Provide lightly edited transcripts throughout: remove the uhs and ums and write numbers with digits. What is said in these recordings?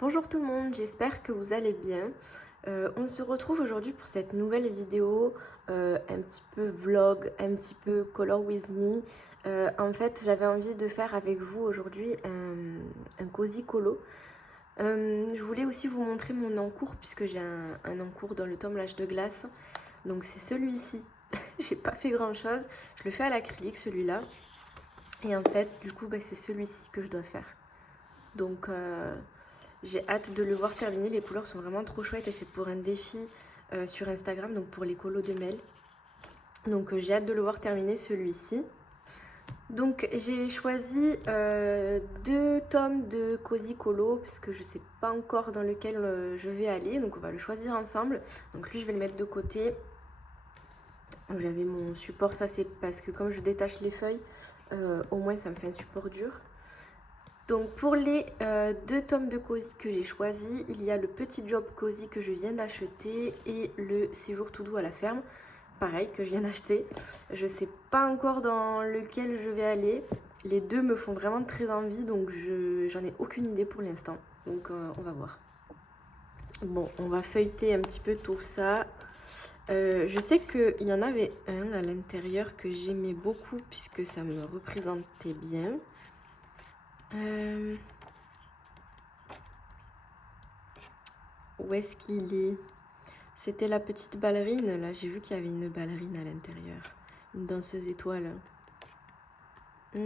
Bonjour tout le monde, j'espère que vous allez bien. On se retrouve aujourd'hui pour cette nouvelle vidéo, un petit peu vlog, un petit peu color with me. En fait, j'avais envie de faire avec vous aujourd'hui un cosy colo. Je voulais aussi vous montrer mon encours puisque j'ai un encours dans le tome L'Âge de glace. Donc c'est celui-ci. J'ai pas fait grand chose. Je le fais à l'acrylique celui-là. Et en fait, du coup, c'est celui-ci que je dois faire. Donc j'ai hâte de le voir terminer. Les couleurs sont vraiment trop chouettes et c'est pour un défi sur Instagram, donc pour les colos de Mel. Donc j'ai hâte de le voir terminer celui-ci. Donc j'ai choisi 2 tomes de Cozy Colo parce que je ne sais pas encore dans lequel je vais aller. Donc on va le choisir ensemble. Donc lui je vais le mettre de côté. J'avais mon support, ça c'est parce que comme je détache les feuilles, au moins ça me fait un support dur. Donc pour les 2 tomes de Cozy que j'ai choisis, il y a le petit job Cozy que je viens d'acheter et le séjour tout doux à la ferme, pareil que je viens d'acheter. Je sais pas encore dans lequel je vais aller. Les deux me font vraiment très envie, donc j'en ai aucune idée pour l'instant. Donc on va voir. Bon, on va feuilleter un petit peu tout ça. Je sais qu'il y en avait un à l'intérieur que j'aimais beaucoup puisque ça me représentait bien. Où est-ce qu'il est? C'était la petite ballerine, là. J'ai vu qu'il y avait une ballerine à l'intérieur. Une danseuse étoile. Ah,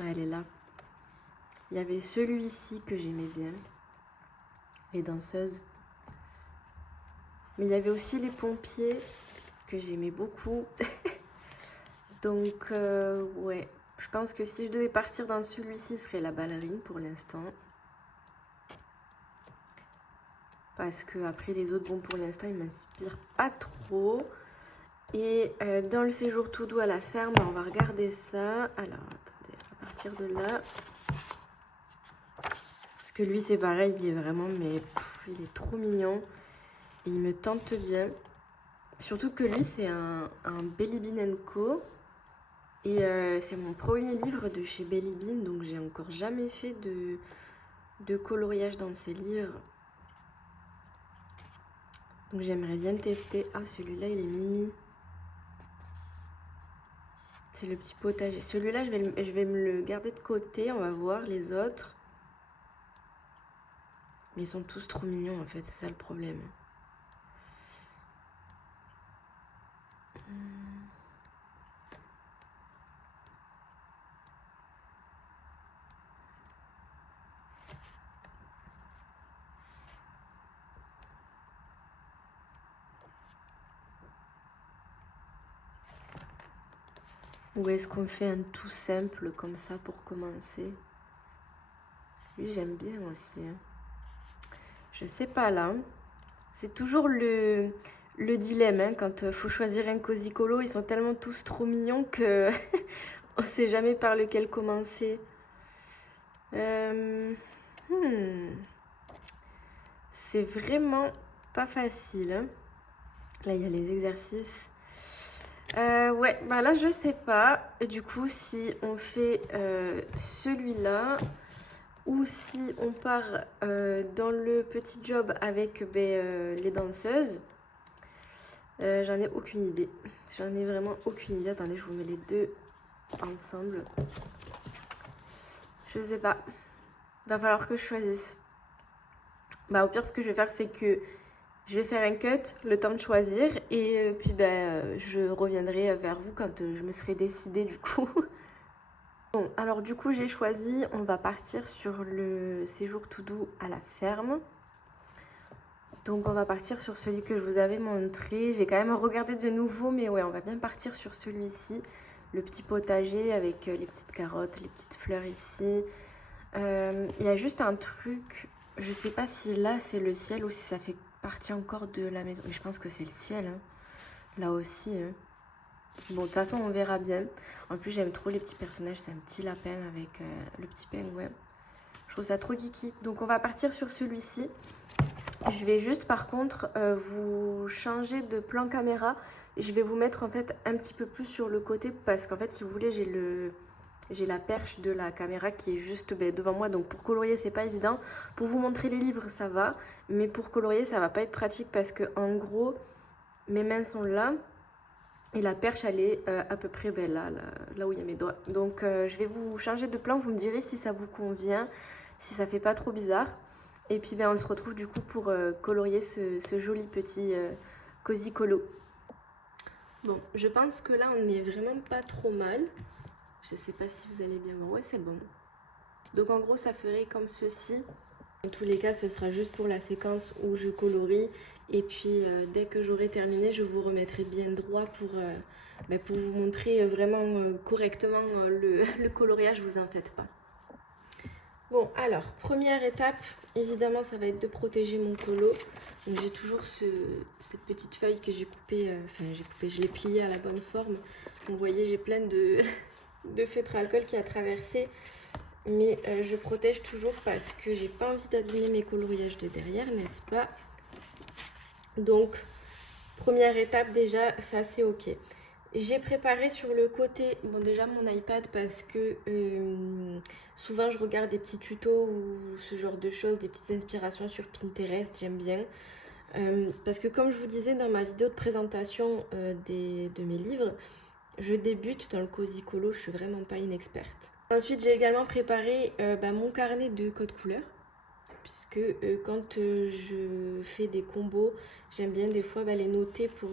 elle est là. Il y avait celui-ci que j'aimais bien. Les danseuses. Mais il y avait aussi les pompiers que j'aimais beaucoup. Donc, ouais. Je pense que si je devais partir dans celui-ci, ce serait la ballerine pour l'instant. Parce que après les autres, bon, pour l'instant, ils m'inspirent pas trop. Et dans le séjour tout doux à la ferme, on va regarder ça. Alors, attendez, à partir de là. Parce que lui, c'est pareil, il est vraiment, mais il est trop mignon. Et il me tente bien. Surtout que lui, c'est un Belly Bean Co. Et c'est mon premier livre de chez Belly Bean, donc j'ai encore jamais fait de coloriage dans ces livres. Donc j'aimerais bien tester. Ah, celui-là, il est mimi. C'est le petit potager. Celui-là, je vais me le garder de côté. On va voir les autres. Mais ils sont tous trop mignons, en fait. C'est ça le problème. Ou est-ce qu'on fait un tout simple comme ça pour commencer? Lui, j'aime bien aussi. Je sais pas là. C'est toujours le dilemme hein, quand il faut choisir un cosy colo. Ils sont tellement tous trop mignons que on sait jamais par lequel commencer. C'est vraiment pas facile. Hein. Là, il y a les exercices. Ouais, bah là, je sais pas. Du coup, si on fait celui-là ou si on part dans le petit job avec les danseuses, j'en ai aucune idée. J'en ai vraiment aucune idée. Attendez, je vous mets les deux ensemble. Je sais pas. Va falloir que je choisisse. Bah, au pire, ce que je vais faire, c'est que je vais faire un cut, le temps de choisir, et puis je reviendrai vers vous quand je me serai décidée du coup. Bon, alors du coup j'ai choisi, on va partir sur le séjour tout doux à la ferme. Donc on va partir sur celui que je vous avais montré. J'ai quand même regardé de nouveau, mais ouais, on va bien partir sur celui-ci. Le petit potager avec les petites carottes, les petites fleurs ici. Il y a juste un truc, je sais pas si là c'est le ciel ou si ça fait partie encore de la maison. Mais je pense que c'est le ciel, hein. Là aussi. Hein. Bon, de toute façon, on verra bien. En plus, j'aime trop les petits personnages. C'est un petit lapin avec le petit pingouin. Je trouve ça trop geeky. Donc, on va partir sur celui-ci. Je vais juste, par contre, vous changer de plan caméra. Je vais vous mettre en fait un petit peu plus sur le côté parce qu'en fait si vous voulez j'ai la perche de la caméra qui est juste devant moi, donc pour colorier c'est pas évident. Pour vous montrer les livres ça va, mais pour colorier ça va pas être pratique parce que en gros mes mains sont là et la perche elle est à peu près là où il y a mes doigts. Donc je vais vous changer de plan, vous me direz si ça vous convient, si ça fait pas trop bizarre. Et puis on se retrouve du coup pour colorier ce joli petit Cozy Colo. Bon, je pense que là on n'est vraiment pas trop mal. Je sais pas si vous allez bien voir. Ouais, c'est bon. Donc en gros ça ferait comme ceci. En tous les cas ce sera juste pour la séquence où je colorie. Et puis dès que j'aurai terminé je vous remettrai bien droit pour vous montrer vraiment correctement le coloriage, vous en faites pas. Bon, alors, première étape, évidemment, ça va être de protéger mon colo. Donc, j'ai toujours cette petite feuille que j'ai coupée, je l'ai pliée à la bonne forme. Donc, vous voyez, j'ai plein de feutre à alcool qui a traversé. Mais je protège toujours parce que j'ai pas envie d'abîmer mes coloriages de derrière, n'est-ce pas? Donc, première étape, déjà, ça c'est ok. J'ai préparé sur le côté, bon déjà mon iPad parce que souvent je regarde des petits tutos ou ce genre de choses, des petites inspirations sur Pinterest, j'aime bien. Parce que comme je vous disais dans ma vidéo de présentation de mes livres, je débute dans le Cozy Colo, je suis vraiment pas une experte. Ensuite j'ai également préparé mon carnet de code couleur. Puisque quand je fais des combos, j'aime bien des fois les noter pour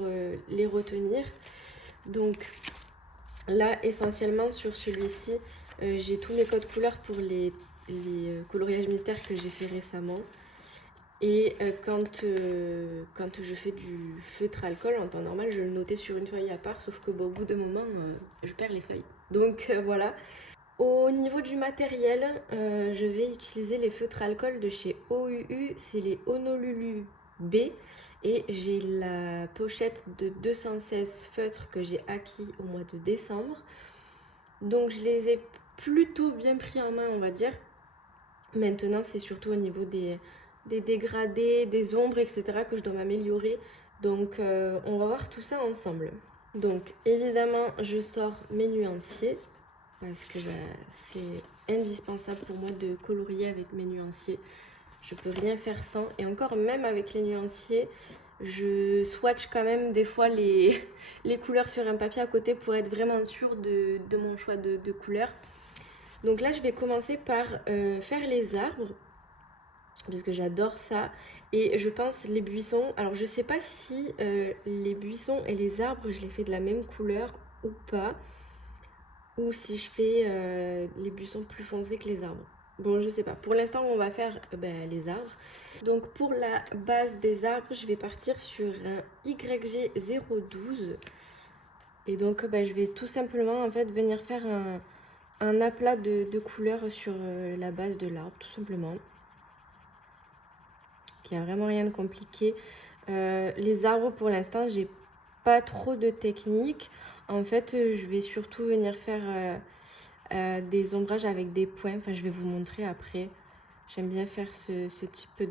les retenir. Donc là, essentiellement sur celui-ci, j'ai tous mes codes couleurs pour les coloriages mystères que j'ai fait récemment. Et quand je fais du feutre alcool, en temps normal, je le notais sur une feuille à part, sauf que au bout d'un moment, je perds les feuilles. Donc voilà. Au niveau du matériel, je vais utiliser les feutres alcool de chez OUU, c'est les Honolulu B. Et j'ai la pochette de 216 feutres que j'ai acquis au mois de décembre. Donc je les ai plutôt bien pris en main, on va dire. Maintenant, c'est surtout au niveau des dégradés, des ombres, etc. que je dois m'améliorer. Donc on va voir tout ça ensemble. Donc évidemment, je sors mes nuanciers. Parce que c'est indispensable pour moi de colorier avec mes nuanciers. Je peux rien faire sans. Et encore, même avec les nuanciers, je swatch quand même des fois les couleurs sur un papier à côté pour être vraiment sûre de mon choix de couleurs. Donc là, je vais commencer par faire les arbres, parce que j'adore ça. Et je pense les buissons. Alors, je sais pas si les buissons et les arbres, je les fais de la même couleur ou pas. Ou si je fais les buissons plus foncés que les arbres. Bon, je sais pas. Pour l'instant, on va faire les arbres. Donc, pour la base des arbres, je vais partir sur un YG012. Et donc, je vais tout simplement en fait venir faire un aplat de couleurs sur la base de l'arbre, tout simplement. Il n'y a vraiment rien de compliqué. Les arbres, pour l'instant, j'ai pas trop de technique. En fait, je vais surtout venir faire des ombrages avec des points. Enfin, je vais vous montrer après. J'aime bien faire ce type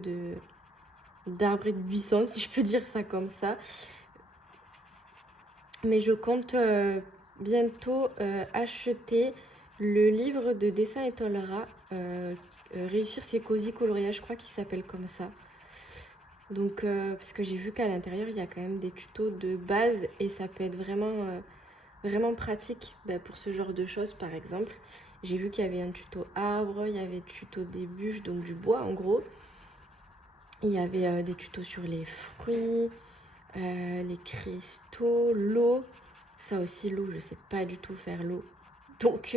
d'arbre et de buisson, si je peux dire ça comme ça. Mais je compte bientôt acheter le livre de dessin et Tolera. Réussir ses cosy coloriages, je crois qu'il s'appelle comme ça. Donc, parce que j'ai vu qu'à l'intérieur, il y a quand même des tutos de base et ça peut être vraiment pratique pour ce genre de choses, par exemple. J'ai vu qu'il y avait un tuto arbre, il y avait tuto des bûches, donc du bois en gros. Il y avait des tutos sur les fruits, les cristaux, l'eau. Ça aussi, l'eau, je sais pas du tout faire l'eau. Donc,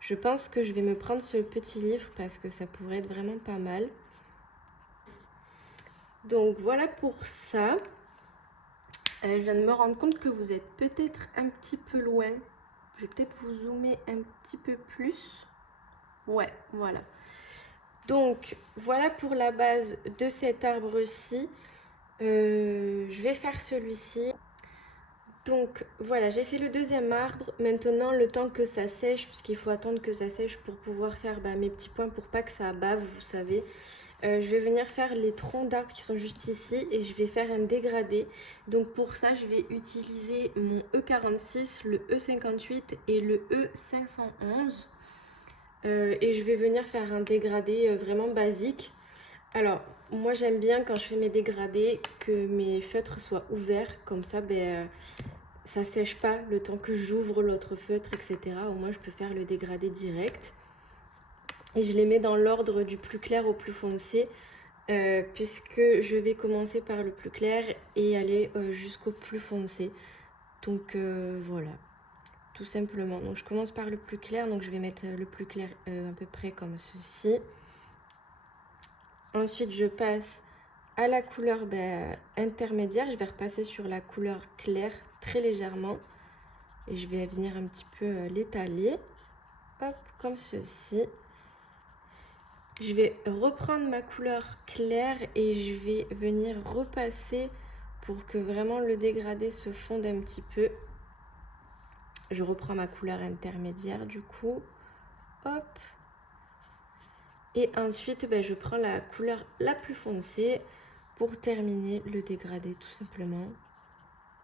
je pense que je vais me prendre ce petit livre parce que ça pourrait être vraiment pas mal. Donc voilà pour ça. Je viens de me rendre compte que vous êtes peut-être un petit peu loin. Je vais peut-être vous zoomer un petit peu plus. Ouais, voilà. Donc voilà pour la base de cet arbre-ci. Je vais faire celui-ci. Donc voilà, j'ai fait le deuxième arbre. Maintenant, le temps que ça sèche, puisqu'il faut attendre que ça sèche pour pouvoir faire mes petits points pour pas que ça bave, vous savez. je vais venir faire les troncs d'arbres qui sont juste ici et je vais faire un dégradé. Donc pour ça, je vais utiliser mon E46, le E58 et le E511. Et je vais venir faire un dégradé vraiment basique. Alors, moi j'aime bien quand je fais mes dégradés que mes feutres soient ouverts, comme ça ça sèche pas le temps que j'ouvre l'autre feutre, etc. Au moins je peux faire le dégradé direct. Et je les mets dans l'ordre du plus clair au plus foncé, puisque je vais commencer par le plus clair et aller jusqu'au plus foncé. Donc voilà, tout simplement. Donc je commence par le plus clair, donc je vais mettre le plus clair à peu près comme ceci. Ensuite, je passe à la couleur intermédiaire. Je vais repasser sur la couleur claire très légèrement. Et je vais venir un petit peu l'étaler. Hop, comme ceci. Je vais reprendre ma couleur claire et je vais venir repasser pour que vraiment le dégradé se fonde un petit peu. Je reprends ma couleur intermédiaire du coup. Hop. Et ensuite, je prends la couleur la plus foncée pour terminer le dégradé tout simplement.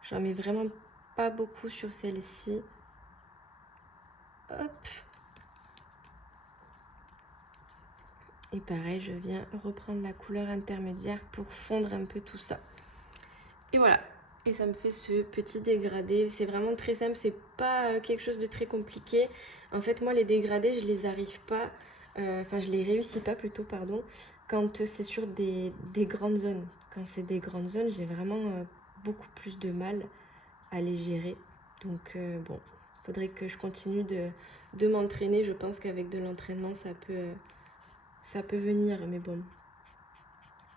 J'en mets vraiment pas beaucoup sur celle-ci. Hop. Et pareil, je viens reprendre la couleur intermédiaire pour fondre un peu tout ça. Et voilà. Et ça me fait ce petit dégradé. C'est vraiment très simple, c'est pas quelque chose de très compliqué. En fait, moi, les dégradés, je les arrive pas... Enfin, je les réussis pas plutôt, pardon, quand c'est sur des grandes zones. Quand c'est des grandes zones, j'ai vraiment beaucoup plus de mal à les gérer. Donc bon, il faudrait que je continue de m'entraîner. Je pense qu'avec de l'entraînement, ça peut venir. Mais bon,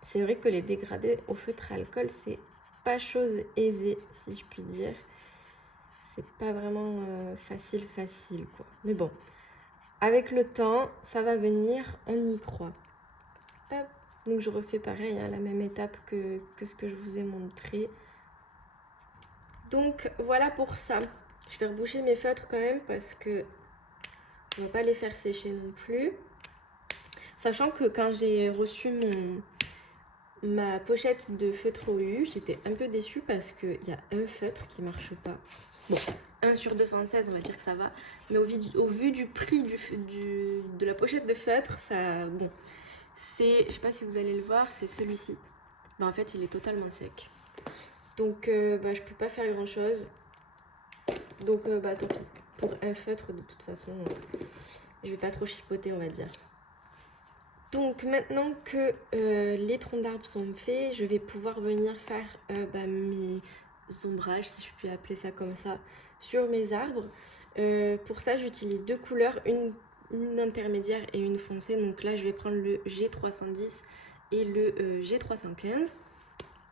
c'est vrai que les dégradés au feutre à alcool, c'est pas chose aisée, si je puis dire. C'est pas vraiment facile, quoi. Mais bon. Avec le temps, ça va venir, on y croit. Hop. Donc je refais pareil, la même étape que ce que je vous ai montré. Donc voilà pour ça. Je vais reboucher mes feutres quand même parce que on va pas les faire sécher non plus. Sachant que quand j'ai reçu ma pochette de feutre OU, j'étais un peu déçue parce qu'il y a un feutre qui marche pas. Bon, 1 sur 216, on va dire que ça va. Mais au vu du prix de la pochette de feutre, ça... Bon, c'est... Je sais pas si vous allez le voir, c'est celui-ci. En fait, il est totalement sec. Donc, je peux pas faire grand-chose. Donc, tant pis. Pour un feutre, de toute façon, je vais pas trop chipoter, on va dire. Donc, maintenant que les troncs d'arbres sont faits, je vais pouvoir venir faire mes ombrages, si je puis appeler ça comme ça, sur mes arbres. Pour ça, j'utilise 2 couleurs, une intermédiaire et une foncée. Donc là, je vais prendre le G310 et le G315.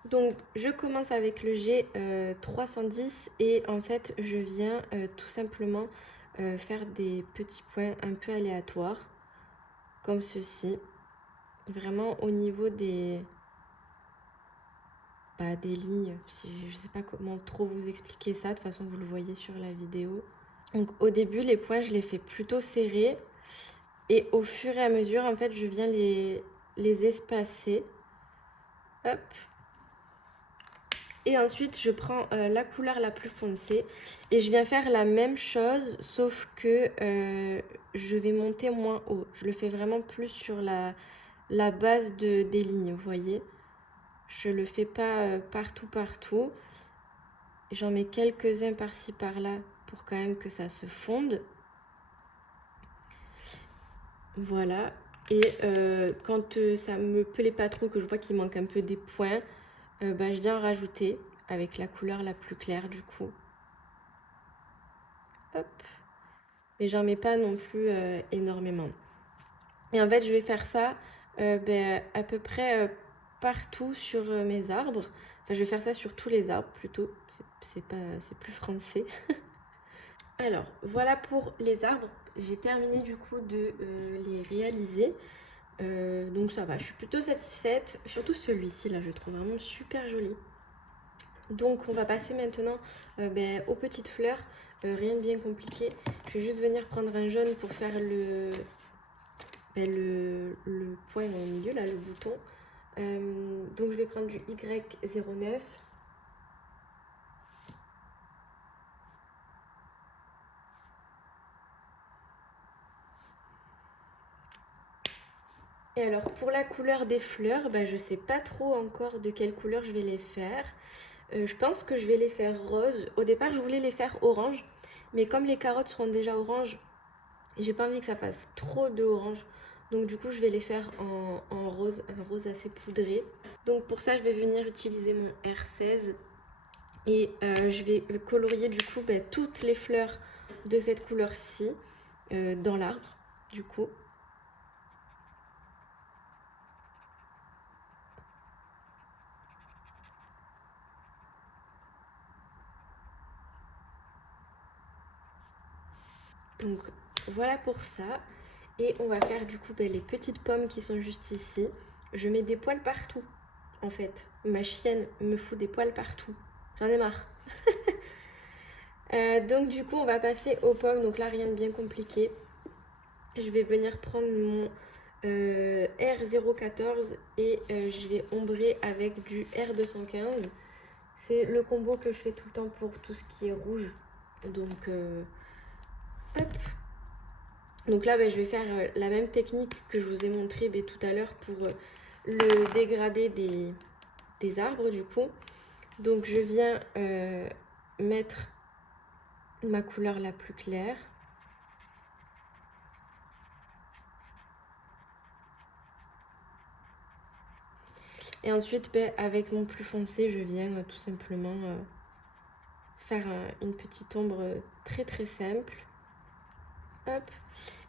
Donc, je commence avec le G310 et en fait, je viens tout simplement faire des petits points un peu aléatoires, comme ceci. Vraiment au niveau des lignes, je sais pas comment trop vous expliquer ça, de toute façon vous le voyez sur la vidéo. Donc au début les points je les fais plutôt serrés et au fur et à mesure en fait je viens les espacer. Hop. Et ensuite je prends la couleur la plus foncée et je viens faire la même chose sauf que je vais monter moins haut. Je le fais vraiment plus sur la base des lignes, vous voyez. Je le fais pas partout. J'en mets quelques-uns par-ci par-là pour quand même que ça se fonde. Voilà. Et quand ça me plaît pas trop, que je vois qu'il manque un peu des points, je viens en rajouter avec la couleur la plus claire du coup. Hop. Mais j'en mets pas non plus énormément. Et en fait, je vais faire ça à peu près partout sur mes arbres. Enfin, je vais faire ça sur tous les arbres plutôt. C'est plus français. Alors, voilà pour les arbres. J'ai terminé du coup de les réaliser. Donc ça va, je suis plutôt satisfaite. Surtout celui-ci là, je le trouve vraiment super joli. Donc on va passer maintenant aux petites fleurs. Rien de bien compliqué. Je vais juste venir prendre un jaune pour faire le point au milieu, là, le bouton. Donc je vais prendre du Y09. Et alors pour la couleur des fleurs, je sais pas trop encore de quelle couleur je vais les faire. Je pense que je vais les faire rose. Au départ je voulais les faire orange, mais comme les carottes seront déjà orange, j'ai pas envie que ça fasse trop de orange. Donc du coup je vais les faire en rose, un rose assez poudré. Donc pour ça je vais venir utiliser mon R16 et je vais colorier du coup toutes les fleurs de cette couleur-ci dans l'arbre du coup. Donc voilà pour ça. Et on va faire du coup les petites pommes qui sont juste ici. Je mets des poils partout en fait. Ma chienne me fout des poils partout. J'en ai marre. Donc du coup on va passer aux pommes. Donc là rien de bien compliqué. Je vais venir prendre mon R014 et je vais ombrer avec du R215. C'est le combo que je fais tout le temps pour tout ce qui est rouge. Donc hop. Donc là, je vais faire la même technique que je vous ai montré tout à l'heure pour le dégradé des arbres du coup. Donc je viens mettre ma couleur la plus claire. Et ensuite, avec mon plus foncé, je viens tout simplement faire une petite ombre très très simple. Hop.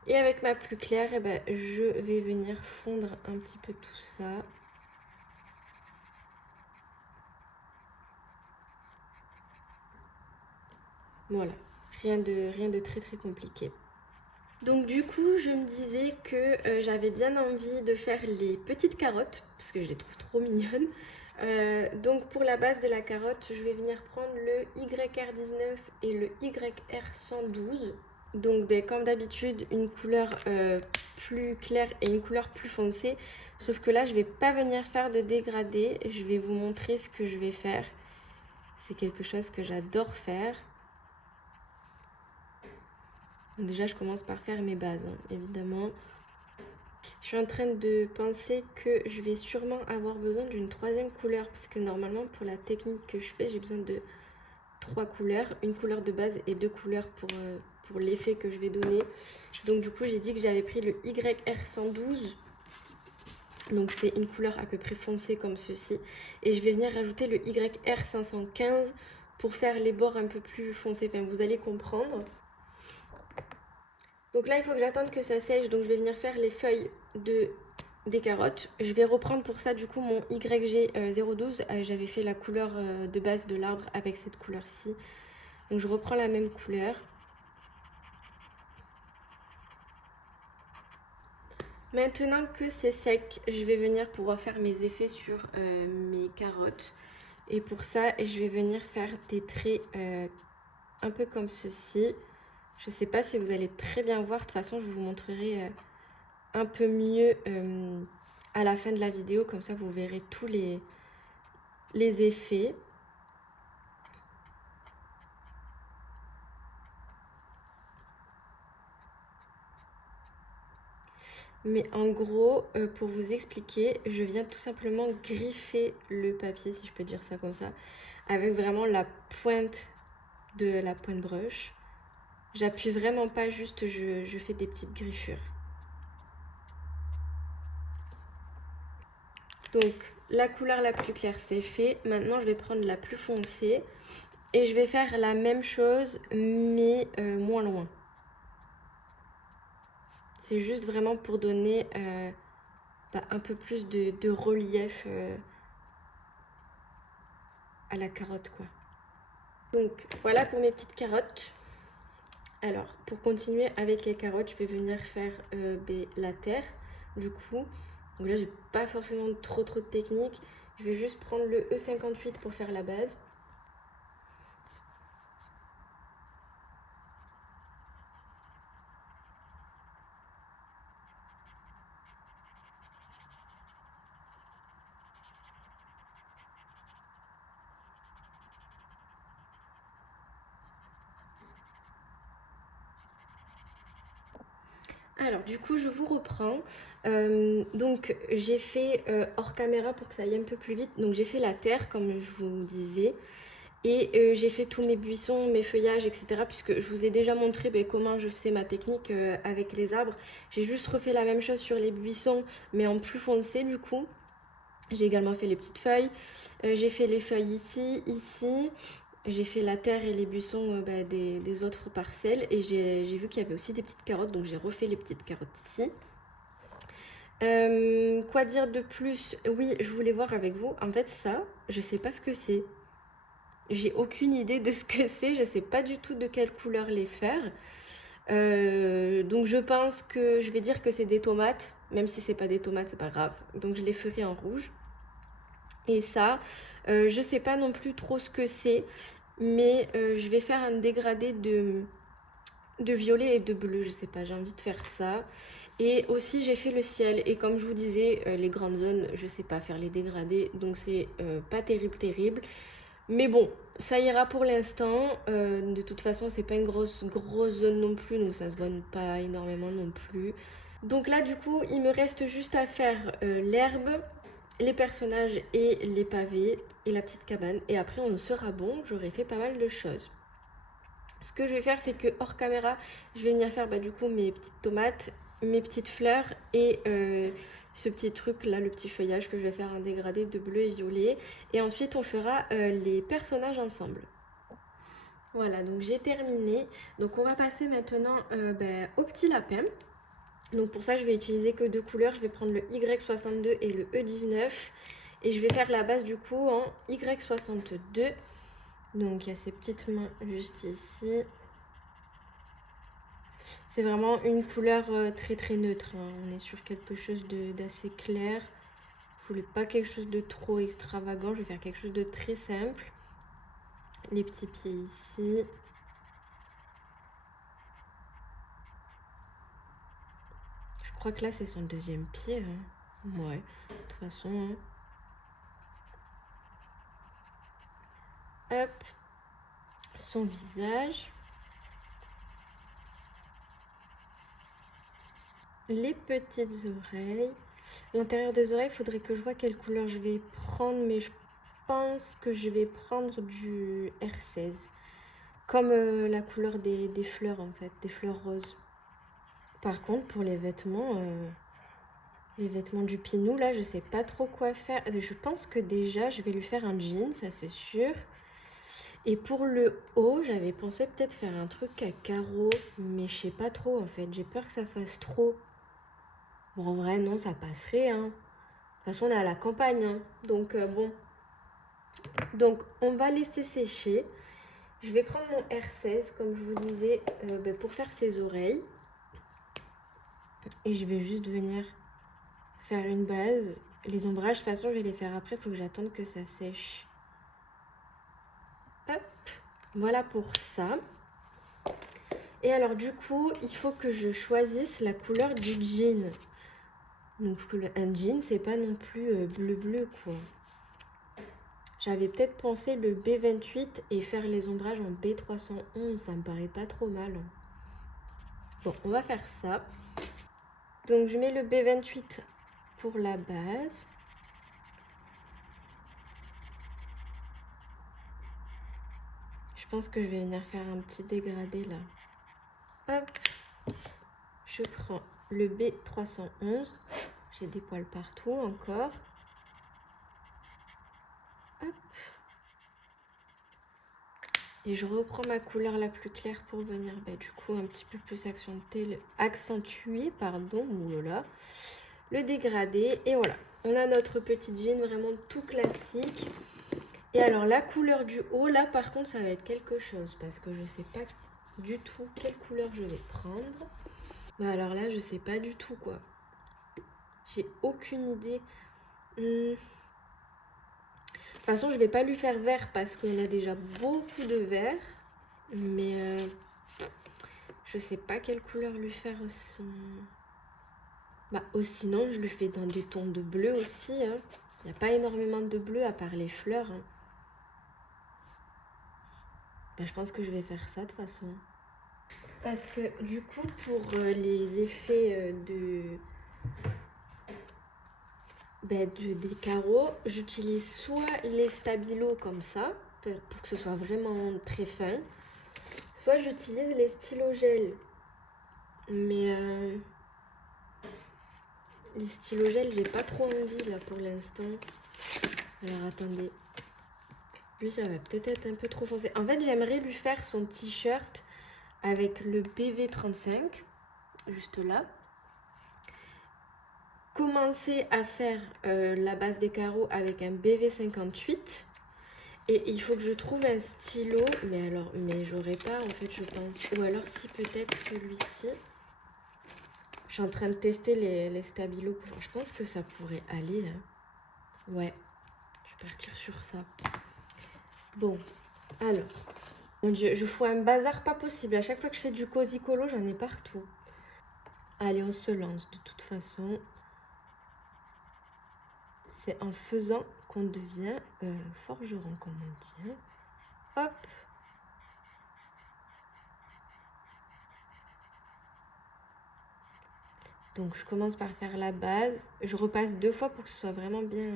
Et avec ma plus claire, je vais venir fondre un petit peu tout ça. Voilà, rien de très très compliqué. Donc du coup, je me disais que j'avais bien envie de faire les petites carottes, parce que je les trouve trop mignonnes. Donc pour la base de la carotte, je vais venir prendre le YR19 et le YR112. Donc comme d'habitude, une couleur plus claire et une couleur plus foncée. Sauf que là, je ne vais pas venir faire de dégradé. Je vais vous montrer ce que je vais faire. C'est quelque chose que j'adore faire. Donc déjà, je commence par faire mes bases, évidemment. Je suis en train de penser que je vais sûrement avoir besoin d'une troisième couleur. Parce que normalement, pour la technique que je fais, j'ai besoin de 3 couleurs. Une couleur de base et 2 couleurs pour l'effet que je vais donner. Donc du coup, j'ai dit que j'avais pris le YR112. Donc c'est une couleur à peu près foncée comme ceci. Et je vais venir rajouter le YR515 pour faire les bords un peu plus foncés. Enfin, vous allez comprendre. Donc là, il faut que j'attende que ça sèche. Donc je vais venir faire les feuilles des carottes. Je vais reprendre pour ça du coup mon YG012. J'avais fait la couleur de base de l'arbre avec cette couleur-ci. Donc je reprends la même couleur. Maintenant que c'est sec, je vais venir pouvoir faire mes effets sur mes carottes. Et pour ça, je vais venir faire des traits un peu comme ceci. Je ne sais pas si vous allez très bien voir. De toute façon, je vous montrerai un peu mieux à la fin de la vidéo. Comme ça, vous verrez tous les effets. Mais en gros, pour vous expliquer, je viens tout simplement griffer le papier, si je peux dire ça comme ça, avec vraiment la pointe de la pointe brush. J'appuie vraiment pas, juste je fais des petites griffures. Donc la couleur la plus claire c'est fait. Maintenant je vais prendre la plus foncée et je vais faire la même chose mais moins loin. C'est juste vraiment pour donner un peu plus de relief à la carotte quoi. Donc voilà pour mes petites carottes. Alors pour continuer avec les carottes, je vais venir faire la terre du coup. Donc là j'ai pas forcément trop de technique. Je vais juste prendre le E58 pour faire la base. Alors du coup je vous reprends. Donc j'ai fait hors caméra pour que ça aille un peu plus vite. Donc j'ai fait la terre comme je vous disais. Et j'ai fait tous mes buissons, mes feuillages, etc. Puisque je vous ai déjà montré comment je faisais ma technique avec les arbres. J'ai juste refait la même chose sur les buissons, mais en plus foncé du coup. J'ai également fait les petites feuilles. J'ai fait les feuilles ici. J'ai fait la terre et les buissons des autres parcelles. Et j'ai vu qu'il y avait aussi des petites carottes, donc j'ai refait les petites carottes ici. Quoi dire de plus? Oui, je voulais voir avec vous. En fait, ça, je sais pas ce que c'est. J'ai aucune idée de ce que c'est. Je sais pas du tout de quelle couleur les faire. Donc je pense que je vais dire que c'est des tomates. Même si c'est pas des tomates, c'est pas grave. Donc je les ferai en rouge. Et ça, je sais pas non plus trop ce que c'est. Mais je vais faire un dégradé de violet et de bleu. Je sais pas, j'ai envie de faire ça. Et aussi j'ai fait le ciel et comme je vous disais les grandes zones je sais pas faire les dégradés donc c'est pas terrible mais bon ça ira pour l'instant. De toute façon c'est pas une grosse zone non plus donc ça se voit pas énormément non plus. Donc là du coup il me reste juste à faire l'herbe, les personnages et les pavés et la petite cabane et après on sera bon, j'aurai fait pas mal de choses. Ce que je vais faire, c'est que hors caméra, je vais venir faire du coup mes petites tomates, mes petites fleurs et ce petit truc là, le petit feuillage que je vais faire un dégradé de bleu et violet. Et ensuite, on fera les personnages ensemble. Voilà, donc j'ai terminé. Donc on va passer maintenant au petit lapin. Donc pour ça, je vais utiliser que deux couleurs. Je vais prendre le Y62 et le E19. Et je vais faire la base du coup en Y62. Donc il y a ces petites mains juste ici. C'est vraiment une couleur très neutre. Hein. On est sur quelque chose d'assez clair. Je voulais pas quelque chose de trop extravagant. Je vais faire quelque chose de très simple. Les petits pieds ici. Je crois que là c'est son deuxième pied. Hein. Ouais, de toute façon. Hein. Hop. Son visage. Les petites oreilles. L'intérieur des oreilles, il faudrait que je vois quelle couleur je vais prendre, mais je pense que je vais prendre du R16. Comme la couleur des fleurs en fait, des fleurs roses. Par contre, pour les vêtements du Pinou, là, je sais pas trop quoi faire. Je pense que déjà, je vais lui faire un jean, ça c'est sûr. Et pour le haut, j'avais pensé peut-être faire un truc à carreaux, mais je sais pas trop en fait. J'ai peur que ça fasse trop. Bon, en vrai, non, ça passerait. Hein. De toute façon, on est à la campagne, hein. Donc bon. Donc, on va laisser sécher. Je vais prendre mon R16, comme je vous disais, pour faire ses oreilles. Et je vais juste venir faire une base. Les ombrages, de toute façon, je vais les faire après. Il faut que j'attende que ça sèche. Hop. Voilà pour ça. Et alors, du coup, il faut que je choisisse la couleur du jean. Donc, un jean, c'est pas non plus bleu, quoi. J'avais peut-être pensé le B28 et faire les ombrages en B311. Ça me paraît pas trop mal. Bon, on va faire ça. Donc, je mets le B28 pour la base. Je pense que je vais venir faire un petit dégradé là. Hop. Je prends le B311. J'ai des poils partout encore. Hop. Et je reprends ma couleur la plus claire pour venir du coup un petit peu plus accentuer le dégradé. Et voilà, on a notre petit jean vraiment tout classique. Et alors la couleur du haut, là par contre ça va être quelque chose parce que je sais pas du tout quelle couleur je vais prendre. Mais alors là je sais pas du tout quoi. J'ai aucune idée. De toute façon je vais pas lui faire vert parce qu'on a déjà beaucoup de vert. Mais je sais pas quelle couleur lui faire aussi. Sinon je le fais dans des tons de bleu aussi. Hein. Il n'y a pas énormément de bleu à part les fleurs. Hein. Je pense que je vais faire ça de toute façon. Parce que du coup, pour les effets des carreaux, j'utilise soit les stabilos comme ça, pour que ce soit vraiment très fin, soit j'utilise les stylos gel. Mais les stylos gel, j'ai pas trop envie là pour l'instant. Alors attendez. Lui, ça va peut-être être un peu trop foncé. En fait, j'aimerais lui faire son t-shirt avec le BV35, juste là. Commencer à faire la base des carreaux avec un BV58. Et il faut que je trouve un stylo. Mais j'aurais pas en fait, je pense. Ou alors si peut-être celui-ci. Je suis en train de tester les stabilos. Je pense que ça pourrait aller. Hein. Ouais, je vais partir sur ça. Bon, alors. Mon Dieu, je fous un bazar pas possible. À chaque fois que je fais du cosy colo, j'en ai partout. Allez, on se lance de toute façon. C'est en faisant qu'on devient forgeron, comme on dit. Hop. Donc, je commence par faire la base. Je repasse 2 fois pour que ce soit vraiment bien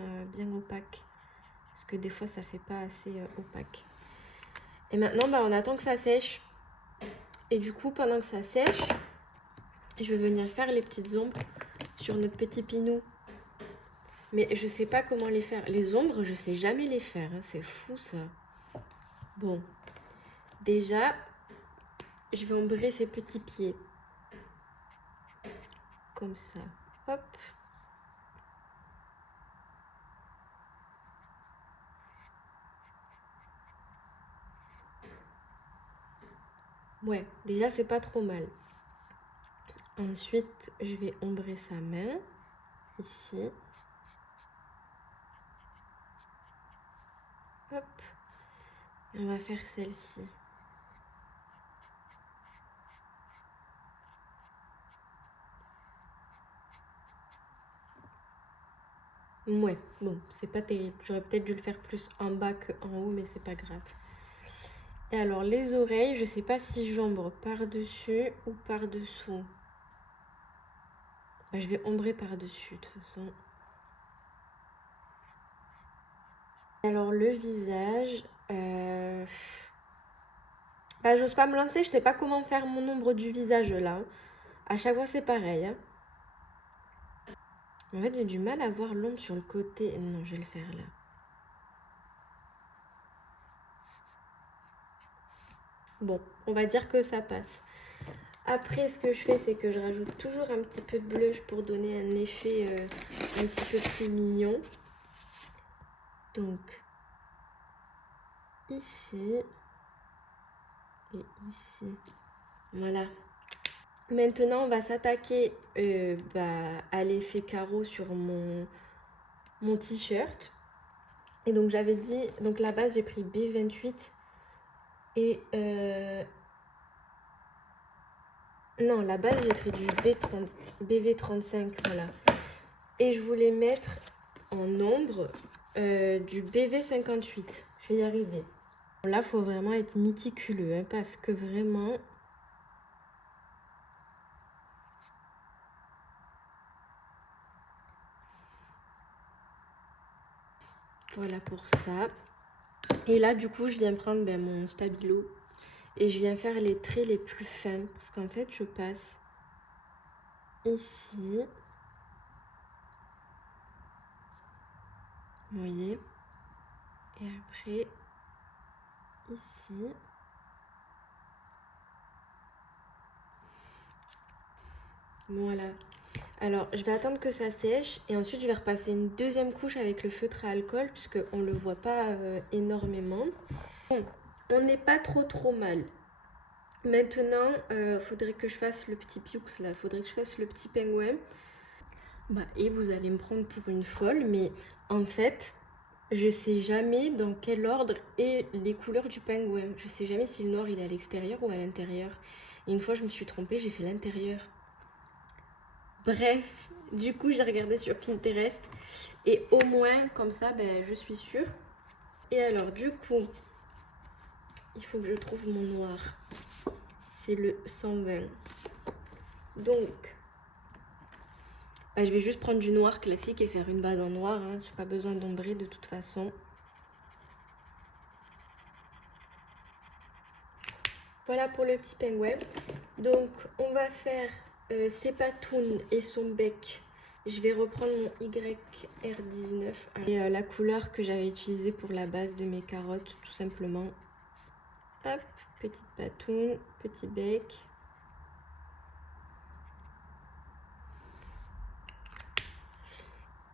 opaque. Parce que des fois, ça fait pas assez opaque. Et maintenant, on attend que ça sèche. Et du coup, pendant que ça sèche, je vais venir faire les petites ombres sur notre petit pinou. Mais je sais pas comment les faire. Les ombres, je sais jamais les faire. Hein. C'est fou, ça. Bon. Déjà, je vais ombrer ses petits pieds. Comme ça. Hop. Ouais, déjà, c'est pas trop mal. Ensuite, je vais ombrer sa main. Ici. Hop. Et on va faire celle-ci. Ouais, bon, c'est pas terrible. J'aurais peut-être dû le faire plus en bas qu'en haut, mais c'est pas grave. Et alors, les oreilles, je sais pas si j'ombre par-dessus ou par-dessous. Je vais ombrer par-dessus, de toute façon. Alors, le visage... j'ose pas me lancer, je sais pas comment faire mon ombre du visage, là. À chaque fois, c'est pareil, hein. En fait, j'ai du mal à voir l'ombre sur le côté. Non, je vais le faire là. Bon, on va dire que ça passe. Après, ce que je fais, c'est que je rajoute toujours un petit peu de blush pour donner un effet un petit peu plus mignon. Donc, ici et ici. Voilà. Maintenant, on va s'attaquer à l'effet carreau sur mon t-shirt. Et donc, j'avais dit, donc la base, j'ai pris B28 et... non, la base, j'ai pris du BV35, voilà. Et je voulais mettre en ombre du BV58. Je vais y arriver. Là, il faut vraiment être méticuleux, hein, parce que vraiment... Voilà pour ça. Et là, du coup, je viens prendre mon stabilo et je viens faire les traits les plus fins. Parce qu'en fait, je passe ici. Vous voyez? Et après, ici. Voilà. Alors, je vais attendre que ça sèche et ensuite je vais repasser une deuxième couche avec le feutre à alcool puisqu'on ne le voit pas énormément. Bon, on n'est pas trop mal. Maintenant, faudrait que je fasse le petit pioux là, faudrait que je fasse le petit pingouin. Et vous allez me prendre pour une folle, mais en fait, je sais jamais dans quel ordre est les couleurs du pingouin. Je sais jamais si le noir il est à l'extérieur ou à l'intérieur. Et une fois, je me suis trompée, j'ai fait l'intérieur. Bref, du coup, j'ai regardé sur Pinterest et au moins, comme ça, je suis sûre. Et alors, du coup, il faut que je trouve mon noir. c'est le 120. Donc, je vais juste prendre du noir classique et faire une base en noir. Hein. Je n'ai pas besoin d'ombrer de toute façon. Voilà pour le petit pingouin. Donc, on va faire ses patounes et son bec. Je vais reprendre mon YR19. Et la couleur que j'avais utilisée pour la base de mes carottes, tout simplement. Hop, petite patoune, petit bec.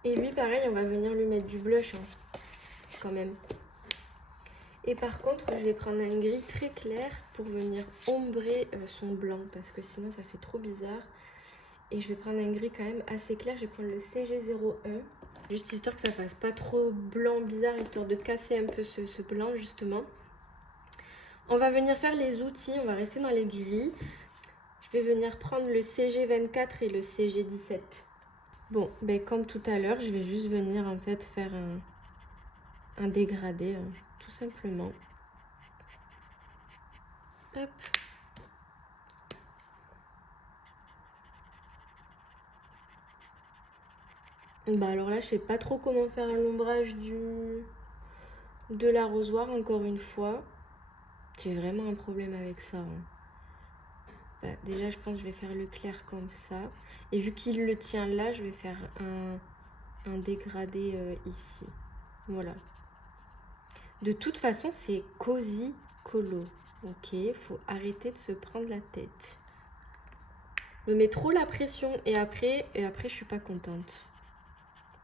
Et lui, pareil, on va venir lui mettre du blush, hein, quand même. Et par contre, je vais prendre un gris très clair pour venir ombrer son blanc, parce que sinon, ça fait trop bizarre. Et je vais prendre un gris quand même assez clair. Je vais prendre le CG01. Juste histoire que ça fasse pas trop blanc bizarre, histoire de casser un peu ce blanc, justement. On va venir faire les outils. On va rester dans les gris. Je vais venir prendre le CG24 et le CG17. Bon, comme tout à l'heure, je vais juste venir en fait faire un dégradé, hein, tout simplement. Hop. Alors là, je sais pas trop comment faire l'ombrage de l'arrosoir, encore une fois. J'ai vraiment un problème avec ça. Hein. Déjà, je pense que je vais faire le clair comme ça. Et vu qu'il le tient là, je vais faire un dégradé ici. Voilà. De toute façon, c'est Cozy Colo. Ok, faut arrêter de se prendre la tête. Je me mets trop la pression et après je suis pas contente.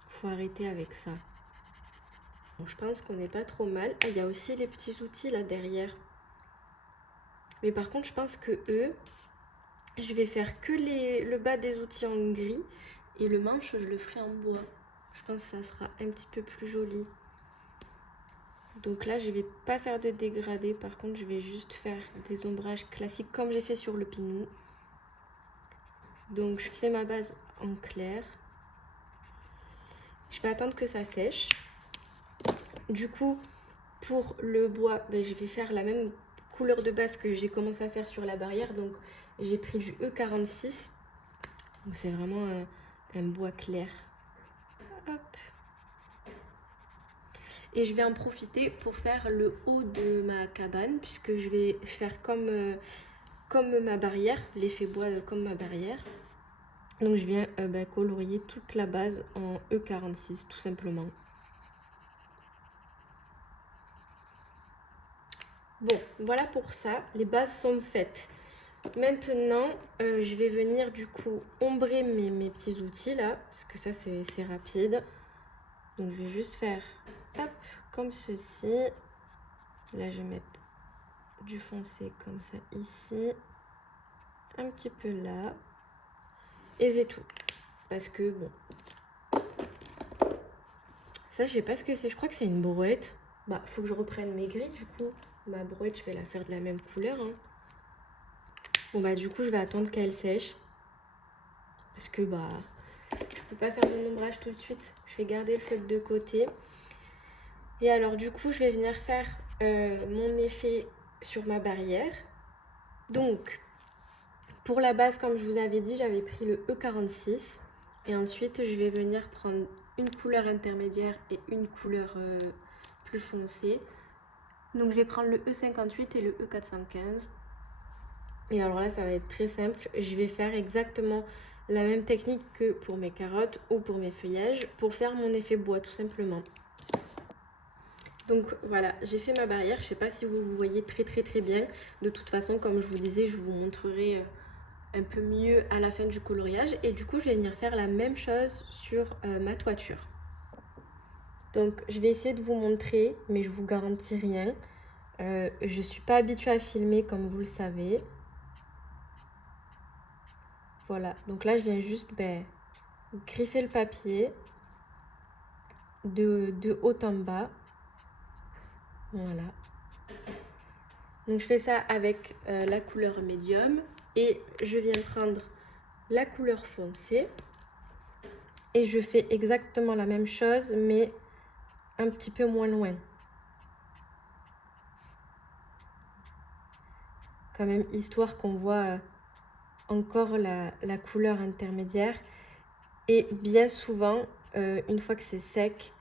Faut arrêter avec ça. Bon, je pense qu'on n'est pas trop mal. Ah, il y a aussi les petits outils là derrière. Mais par contre, je pense que eux, je vais faire que le bas des outils en gris et le manche, je le ferai en bois. Je pense que ça sera un petit peu plus joli. Donc là, je vais pas faire de dégradé. Par contre, je vais juste faire des ombrages classiques comme j'ai fait sur le pinou. Donc, je fais ma base en clair. Je vais attendre que ça sèche. Du coup, pour le bois, je vais faire la même couleur de base que j'ai commencé à faire sur la barrière. Donc, j'ai pris du E46. Donc, c'est vraiment un bois clair. Hop. Et je vais en profiter pour faire le haut de ma cabane, puisque je vais faire comme ma barrière, l'effet bois comme ma barrière. Donc je viens colorier toute la base en E46 tout simplement. Bon, voilà pour ça, les bases sont faites. Maintenant, je vais venir du coup ombrer mes petits outils là, parce que ça c'est rapide. Donc je vais juste faire hop, comme ceci. Là je vais mettre du foncé comme ça ici, un petit peu là, et c'est tout. Parce que bon, ça je sais pas ce que c'est, je crois que c'est une brouette. Faut que je reprenne mes gris du coup. Ma brouette, je vais la faire de la même couleur. Hein. Bon du coup je vais attendre qu'elle sèche. Parce que je peux pas faire mon ombrage tout de suite. Je vais garder le feutre de côté. Et alors du coup je vais venir faire mon effet sur ma barrière. Donc pour la base, comme je vous avais dit, j'avais pris le E46. Et ensuite je vais venir prendre une couleur intermédiaire et une couleur plus foncée. Donc je vais prendre le E58 et le E415. Et alors là, ça va être très simple. Je vais faire exactement la même technique que pour mes carottes ou pour mes feuillages pour faire mon effet bois tout simplement. Donc voilà, j'ai fait ma barrière. Je ne sais pas si vous voyez très bien. De toute façon, comme je vous disais, je vous montrerai un peu mieux à la fin du coloriage. Et du coup, je vais venir faire la même chose sur ma toiture. Donc je vais essayer de vous montrer, mais je vous garantis rien. Je suis pas habituée à filmer comme vous le savez. Voilà, donc là je viens juste griffer le papier de haut en bas. Voilà. Donc je fais ça avec la couleur médium et je viens prendre la couleur foncée et je fais exactement la même chose mais un petit peu moins loin. quand même, histoire qu'on voit encore la couleur intermédiaire. Et bien souvent, une fois que c'est sec,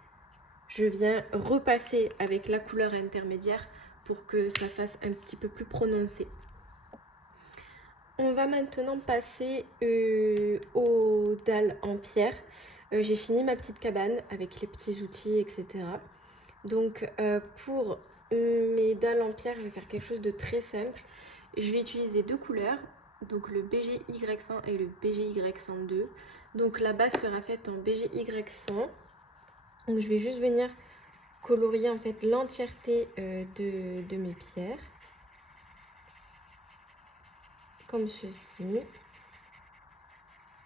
je viens repasser avec la couleur intermédiaire pour que ça fasse un petit peu plus prononcé. On va maintenant passer aux dalles en pierre. J'ai fini ma petite cabane avec les petits outils, etc. Donc pour mes dalles en pierre, je vais faire quelque chose de très simple. Je vais utiliser deux couleurs, donc le BGY100 et le BGY102. Donc la base sera faite en BGY100. Donc je vais juste venir colorier en fait l'entièreté de mes pierres. Comme ceci.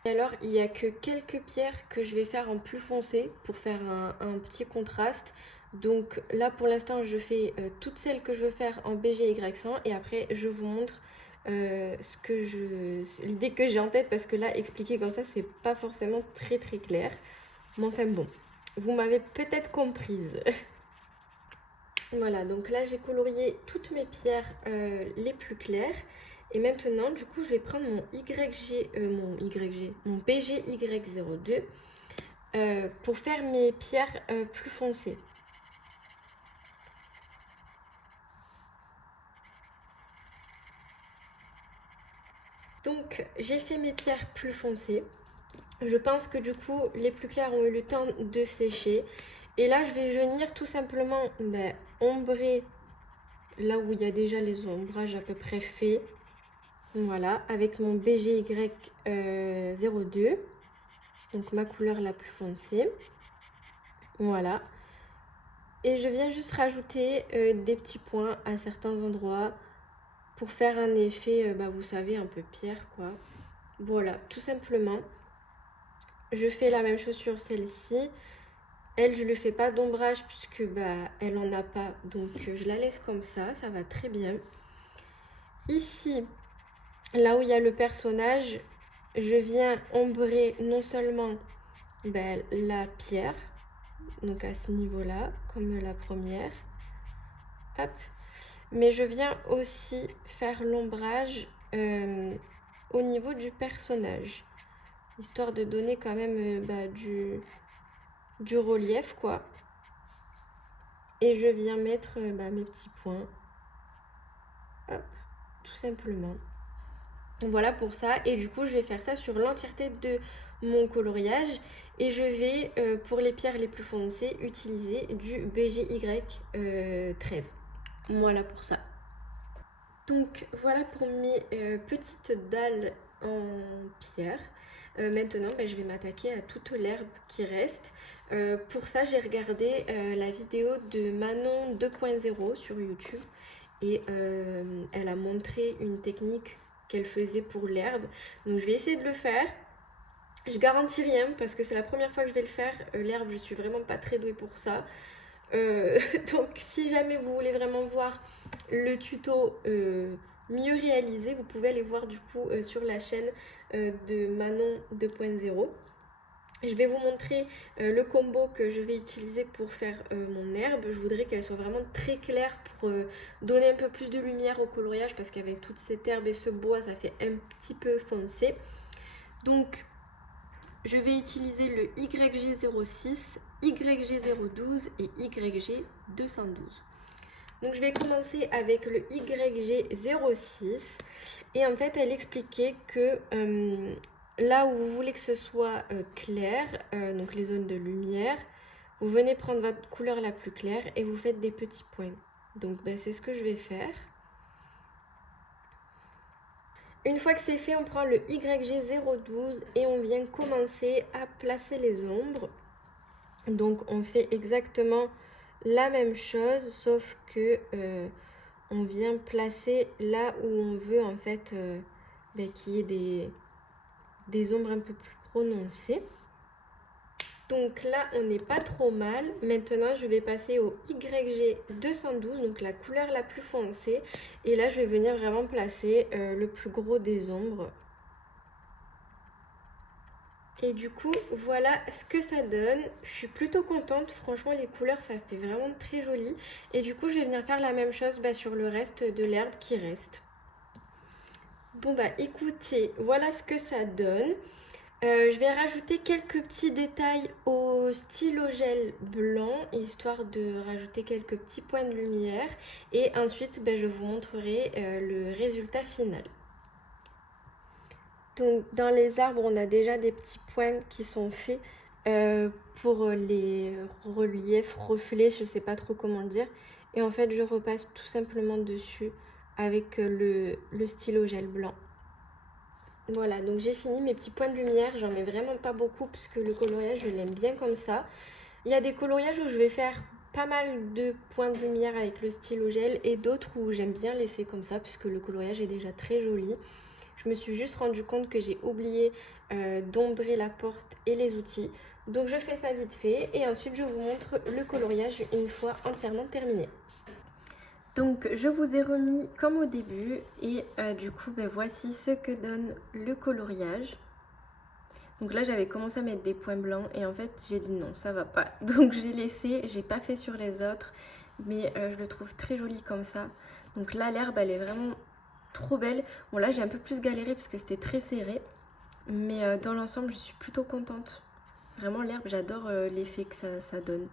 Et alors il n'y a que quelques pierres que je vais faire en plus foncé pour faire un petit contraste. Donc là pour l'instant je fais toutes celles que je veux faire en BGY100 et après je vous montre l'idée que j'ai en tête, parce que là expliquer comme ça c'est pas forcément très clair. Mais enfin bon, vous m'avez peut-être comprise. Voilà, donc là j'ai colorié toutes mes pierres les plus claires. Et maintenant, du coup, je vais prendre mon mon BGY02 pour faire mes pierres plus foncées. Donc, j'ai fait mes pierres plus foncées. Je pense que du coup, les plus claires ont eu le temps de sécher. Et là, je vais venir tout simplement ombrer là où il y a déjà les ombrages à peu près faits. Voilà, avec mon BGY02, donc ma couleur la plus foncée. Voilà. Et je viens juste rajouter des petits points à certains endroits pour faire un effet, vous savez, un peu pierre, quoi. Voilà, tout simplement. Je fais la même chose sur celle-ci. Elle, je ne lui fais pas d'ombrage puisque elle en a pas. Donc, je la laisse comme ça va très bien. Ici, là où il y a le personnage, je viens ombrer non seulement la pierre, donc à ce niveau-là, comme la première, hop, mais je viens aussi faire l'ombrage au niveau du personnage, histoire de donner quand même du relief, quoi. Et je viens mettre mes petits points, hop, tout simplement. Voilà pour ça, et du coup je vais faire ça sur l'entièreté de mon coloriage et je vais pour les pierres les plus foncées utiliser du BGY13. Voilà pour ça. Donc voilà pour mes petites dalles en pierre. Maintenant je vais m'attaquer à toute l'herbe qui reste. Pour ça j'ai regardé la vidéo de Manon 2.0 sur YouTube et elle a montré une technique qu'elle faisait pour l'herbe. Donc je vais essayer de le faire. Je garantis rien parce que c'est la première fois que je vais le faire. L'herbe, je suis vraiment pas très douée pour ça. Donc si jamais vous voulez vraiment voir le tuto mieux réalisé, vous pouvez aller voir du coup sur la chaîne de Manon 2.0. Je vais vous montrer le combo que je vais utiliser pour faire mon herbe. Je voudrais qu'elle soit vraiment très claire pour donner un peu plus de lumière au coloriage parce qu'avec toute cette herbe et ce bois, ça fait un petit peu foncé. Donc, je vais utiliser le YG06, YG012 et YG212. Donc, je vais commencer avec le YG06 et en fait, elle expliquait que là où vous voulez que ce soit clair, donc les zones de lumière, vous venez prendre votre couleur la plus claire et vous faites des petits points. Donc c'est ce que je vais faire. Une fois que c'est fait, on prend le YG012 et on vient commencer à placer les ombres. Donc on fait exactement la même chose, sauf que on vient placer là où on veut en fait qu'il y ait des ombres un peu plus prononcées. Donc là, on n'est pas trop mal. Maintenant, je vais passer au YG212, donc la couleur la plus foncée. Et là, je vais venir vraiment placer le plus gros des ombres. Et du coup, voilà ce que ça donne. Je suis plutôt contente. Franchement, les couleurs, ça fait vraiment très joli. Et du coup, je vais venir faire la même chose sur le reste de l'herbe qui reste. Bon bah écoutez, voilà ce que ça donne. Je vais rajouter quelques petits détails au stylo gel blanc, histoire de rajouter quelques petits points de lumière. Et ensuite, je vous montrerai le résultat final. Donc dans les arbres, on a déjà des petits points qui sont faits pour les reliefs, reflets, je sais pas trop comment dire. Et en fait, je repasse tout simplement dessus avec le stylo gel blanc. Voilà, donc j'ai fini mes petits points de lumière. J'en mets vraiment pas beaucoup parce que le coloriage, je l'aime bien comme ça. Il y a des coloriages où je vais faire pas mal de points de lumière avec le stylo gel et d'autres où j'aime bien laisser comme ça puisque le coloriage est déjà très joli. Je me suis juste rendu compte que j'ai oublié d'ombrer la porte et les outils. Donc je fais ça vite fait et ensuite je vous montre le coloriage une fois entièrement terminé. Donc je vous ai remis comme au début et du coup voici ce que donne le coloriage. Donc là j'avais commencé à mettre des points blancs et en fait j'ai dit non, ça va pas. Donc j'ai laissé, j'ai pas fait sur les autres, mais je le trouve très joli comme ça. Donc là l'herbe elle est vraiment trop belle. Bon là j'ai un peu plus galéré parce que c'était très serré, mais dans l'ensemble je suis plutôt contente. Vraiment l'herbe, j'adore l'effet que ça donne.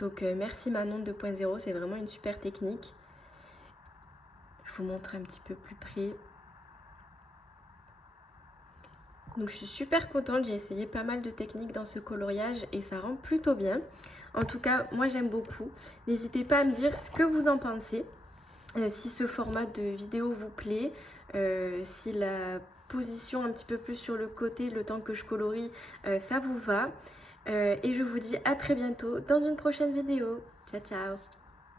Donc merci Manon 2.0, c'est vraiment une super technique. Je vous montre un petit peu plus près. Donc je suis super contente, j'ai essayé pas mal de techniques dans ce coloriage et ça rend plutôt bien. En tout cas, moi j'aime beaucoup. N'hésitez pas à me dire ce que vous en pensez, si ce format de vidéo vous plaît, si la position un petit peu plus sur le côté, le temps que je colorie, ça vous va. Et je vous dis à très bientôt dans une prochaine vidéo. Ciao ciao!